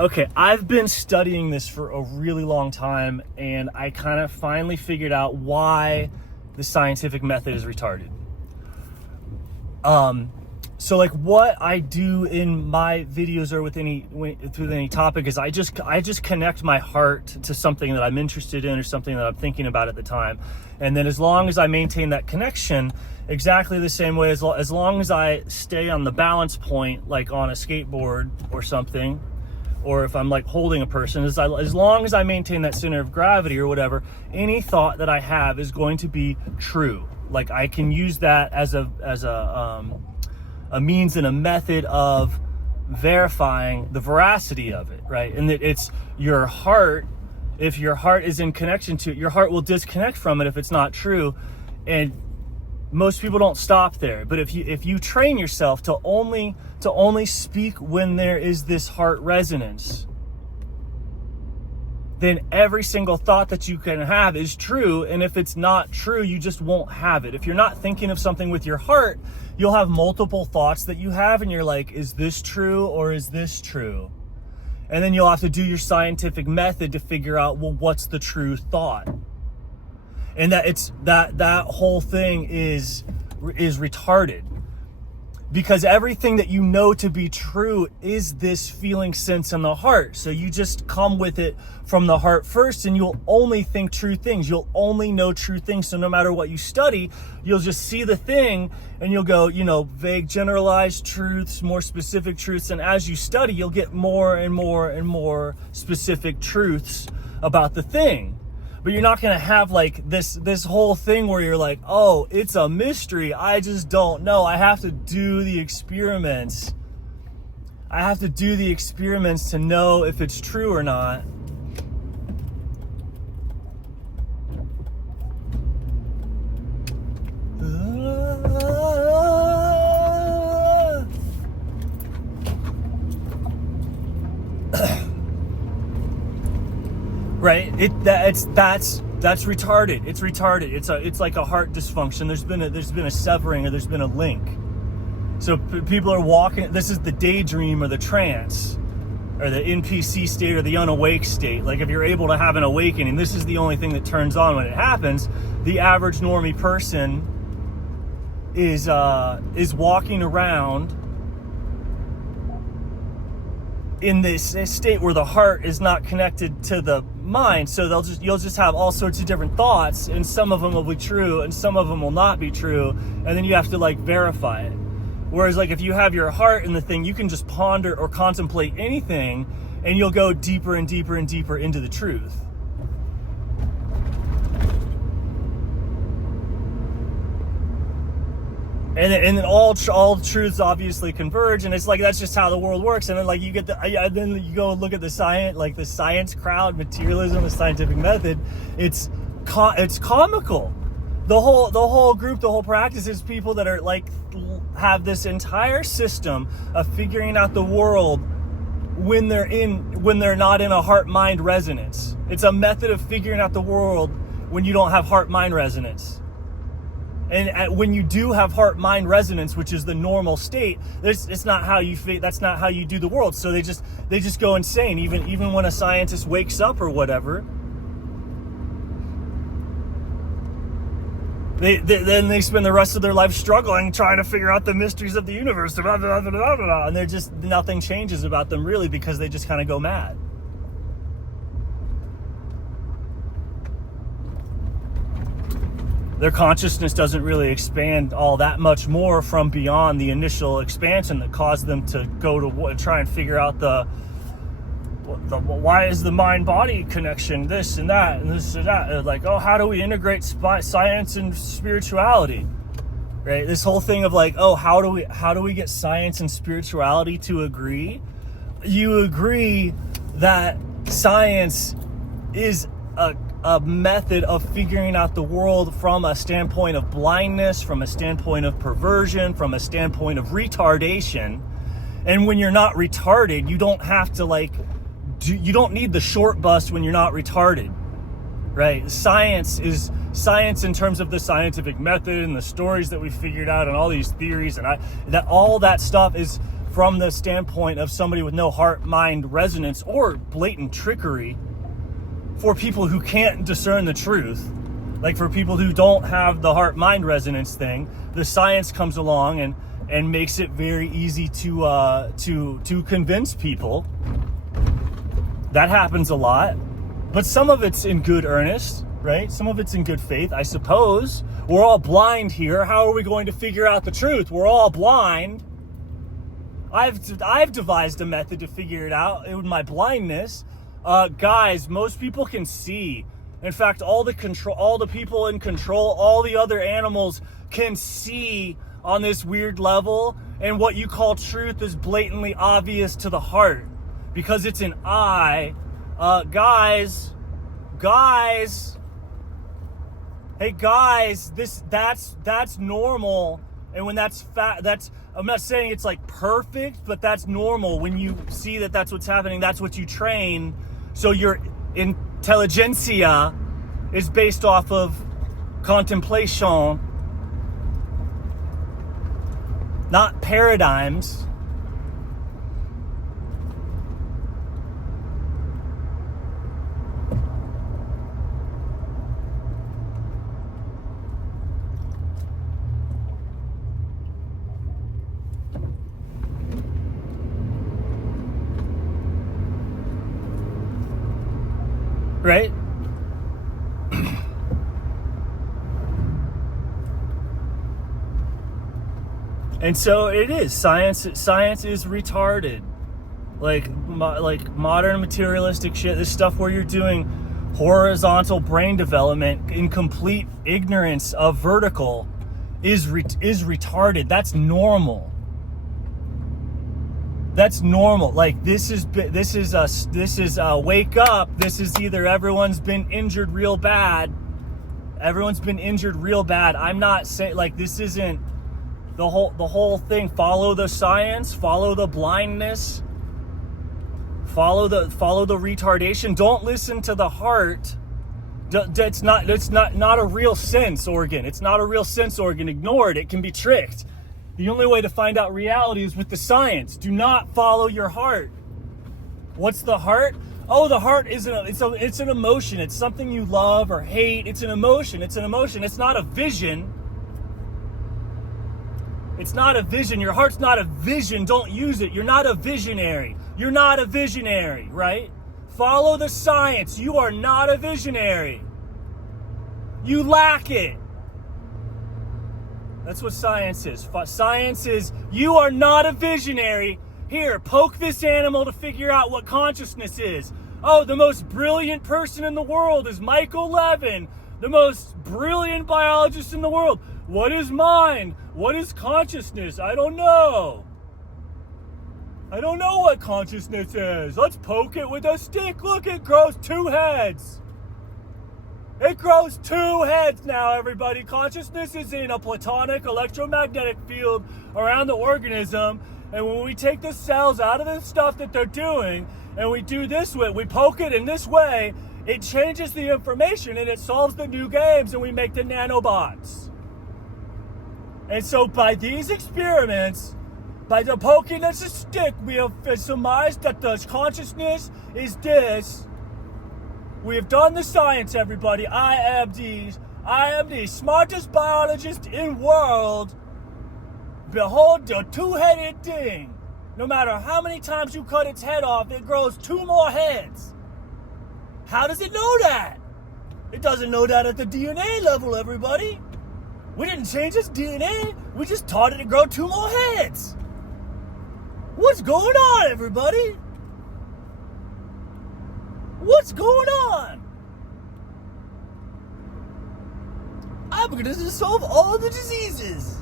Okay, I've been studying this for a really long time, and I kind of finally figured out why the scientific method is retarded. So like what I do in my videos or with any topic is I just connect my heart to something that I'm interested in or something that I'm thinking about at the time. And then as long as I maintain that connection, exactly the same way as long as I stay on the balance point, like on a skateboard or something, or if I'm like holding a person, as long as I maintain that center of gravity or whatever, any thought that I have is going to be true. Like I can use that as a means and a method of verifying the veracity of it, right? And that it's your heart. If your heart is in connection to it, your heart will disconnect from it if it's not true. And most people don't stop there. But if you train yourself to only speak when there is this heart resonance, then every single thought that you can have is true. And if it's not true, you just won't have it. If you're not thinking of something with your heart, you'll have multiple thoughts that you have, and you're like, is this true or is this true? And then you'll have to do your scientific method to figure out, well, what's the true thought? And that whole thing is retarded, because everything that you know to be true is this feeling sense in the heart. So you just come with it from the heart first, and you'll only think true things. You'll only know true things. So no matter what you study, you'll just see the thing and you'll go, vague generalized truths, more specific truths. And as you study, you'll get more and more and more specific truths about the thing. But you're not going to have like this whole thing where you're like, oh, it's a mystery. I just don't know. I have to do the experiments. I have to do the experiments to know if it's true or not. Right? That's retarded. It's retarded. It's like a heart dysfunction. There's been a severing, or there's been a link. So people are walking. This is the daydream or the trance, or the NPC state or the unawake state. Like if you're able to have an awakening, this is the only thing that turns on when it happens. The average normie person is walking around in this state where the heart is not connected to the mind. So you'll just have all sorts of different thoughts, and some of them will be true and some of them will not be true, and then you have to like verify it. Whereas like if you have your heart in the thing, you can just ponder or contemplate anything, and you'll go deeper and deeper and deeper into the truth. And then all truths obviously converge, and it's like that's just how the world works. And then like you go look at the science crowd, materialism, the scientific method. It's comical. The whole group, the whole practice is people that are like have this entire system of figuring out the world when they're not in a heart-mind resonance. It's a method of figuring out the world when you don't have heart-mind resonance. And when you do have heart-mind resonance, which is the normal state, it's not how you that's not how you do the world. So they just go insane. Even when a scientist wakes up or whatever, then they spend the rest of their life struggling, trying to figure out the mysteries of the universe, blah, blah, blah, blah, blah, and nothing changes about them really, because they just kind of go mad. Their consciousness doesn't really expand all that much more from beyond the initial expansion that caused them to go to try and figure out the why is the mind-body connection this and that and this and that. Like, oh, how do we integrate science and spirituality? Right? This whole thing of like, oh, how do we get science and spirituality to agree? You agree that science is a method of figuring out the world from a standpoint of blindness, from a standpoint of perversion, from a standpoint of retardation. And when you're not retarded, you don't have to you don't need the short bus when you're not retarded, right? Science in terms of the scientific method and the stories that we figured out and all these theories and all that stuff is from the standpoint of somebody with no heart-mind resonance or blatant trickery for people who can't discern the truth. Like for people who don't have the heart-mind resonance thing, the science comes along and makes it very easy to convince people. That happens a lot, but some of it's in good earnest, right? Some of it's in good faith, I suppose. We're all blind here. How are we going to figure out the truth? We're all blind. I've devised a method to figure it out in my blindness. Guys, most people can see. In fact, all the people in control, all the other animals can see on this weird level, and what you call truth is blatantly obvious to the heart because it's an eye. Guys, hey guys, that's normal. And when that's I'm not saying it's like perfect, but that's normal. When you see that that's what's happening, that's what you train. So your intelligentsia is based off of contemplation, not paradigms. Right? And so it is. Science is retarded. Like modern materialistic shit, this stuff where you're doing horizontal brain development in complete ignorance of vertical is retarded. That's normal. That's normal. Like this is wake up. This is either everyone's been injured real bad. I'm not saying like this isn't the whole thing. Follow the science, follow the blindness, follow the retardation. Don't listen to the heart. It's not a real sense organ. It's not a real sense organ. Ignore it. It can be tricked. The only way to find out reality is with the science. Do not follow your heart. What's the heart? Oh, the heart it's an emotion. It's something you love or hate. It's an emotion. It's not a vision. It's not a vision. Your heart's not a vision. Don't use it. You're not a visionary. Right? Follow the science. You are not a visionary. You lack it. That's what science is. Science is, you are not a visionary. Here, poke this animal to figure out what consciousness is. Oh, the most brilliant person in the world is Michael Levin, the most brilliant biologist in the world. What is mind? What is consciousness? I don't know. I don't know what consciousness is. Let's poke it with a stick. Look, it grows 2 heads. It grows 2 heads now, everybody. Consciousness is in a platonic electromagnetic field around the organism. And when we take the cells out of the stuff that they're doing, and we do this way, we poke it in this way, it changes the information and it solves the new games and we make the nanobots. And so by these experiments, by the poking of the stick, we have surmised that the consciousness is this. We have done the science, everybody. I am the smartest biologist in the world. Behold the 2-headed thing. No matter how many times you cut its head off, it grows 2 more heads. How does it know that? It doesn't know that at the DNA level, everybody. We didn't change its DNA. We just taught it to grow 2 more heads. What's going on, everybody? What's going on? I'm going to solve all the diseases.